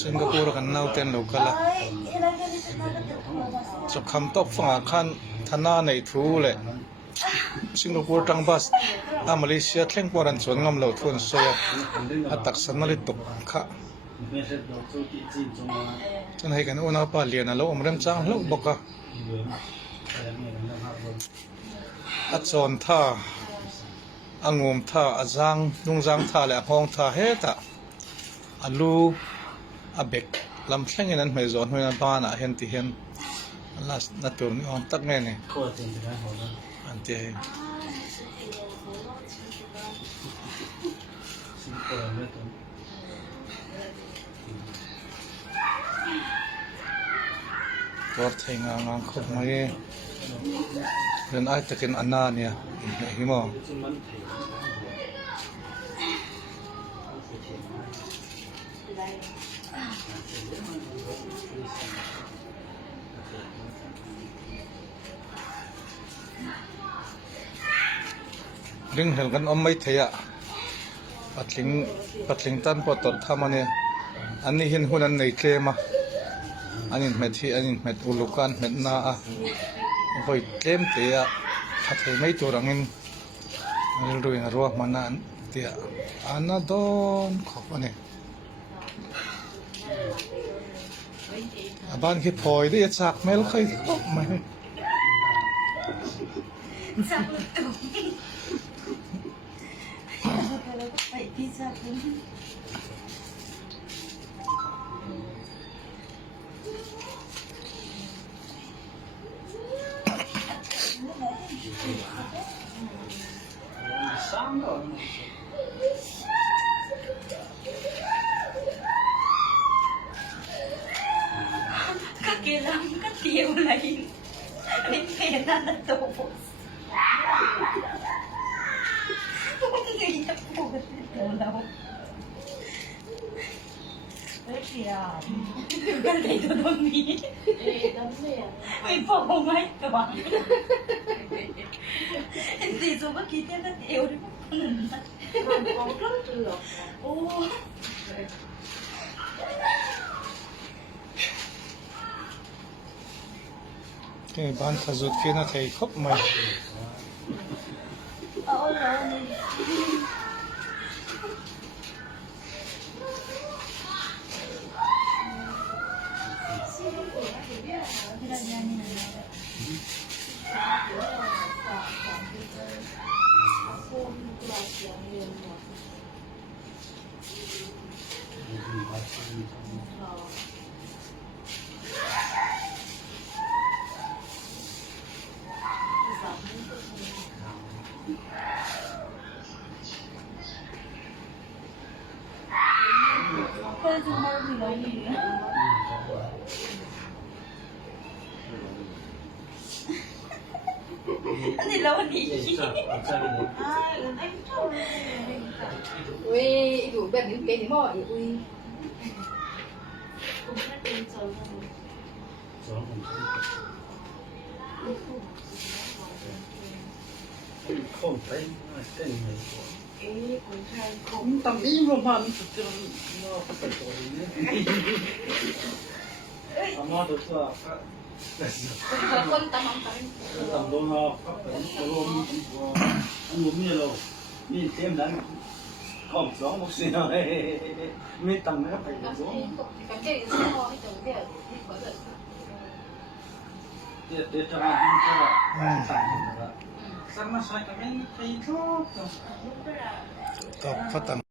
สิงคโปร์กันน่าเต้นลูกกันละจะคำตอบฟังขันธนาในทรูเลยสิงคโปร์จังบัสมาเลเซียเที่ยงปวรันส่วนงามเหล่าทุนโซยอัตักสันนลิตุกขะจนให้กันอุณาปาเลียนแล้วอมเริ่มจ้างลูกบกะอัดโซนท่าอังงมท่าอัจางนุงจางท่าและห้องท่าเฮตะอัลูอับเบกลำเส้นนั้นไม่จอนหัวบ้านเห็นที่เห็นลาสนัดตัวนี้อ่อนตักแน่เนี่ยอันที่ตัวเทงงานคุกมาเรื่องไอ้ตะกินอันนั้นเนี่ยหิมะดึงเห็นกันอมไม่เทียปัดลิงตันปอดตดทำมันเนี่ยอันนี้เห็นหุ่นอันไหนเคลมาอันนี้เม็ดที่อันนี้เม็ดอุลุกันเม็ดนาคอยเคลมเทียขัดให้ไม่ตัวรังอินรู้ยังรู้มันนั่นเทียอันนั้นโดนขอบอันนี้บ้านที่พอยได้จากเมลเคยตกไหมKailangan ka tiyo na yun. Pera na to. Ngayon po. Tulaw. Kaya. Ganda ito dami. Dami yan. May pangumay ka ba? Hindi. So makita na tiyo rin mo panunod. Oo. cái ban thà rụt kia nó thấy khóc mày Ano lawan ni? Ui, đủ bèn đến cái mỏ ui. Không thấy cái này Không tầm ý mà mình nó phải tội nữa. Mà được chưa? con tầm Tầm đó nó phải luôn anh muốn như đâu đi thêm đánh không gió một xíu này mấy tầm nó phải xuống cái sao cái chỗ kia có được để cho anh cho là tặng rồi. Sama saya kami itu. top phát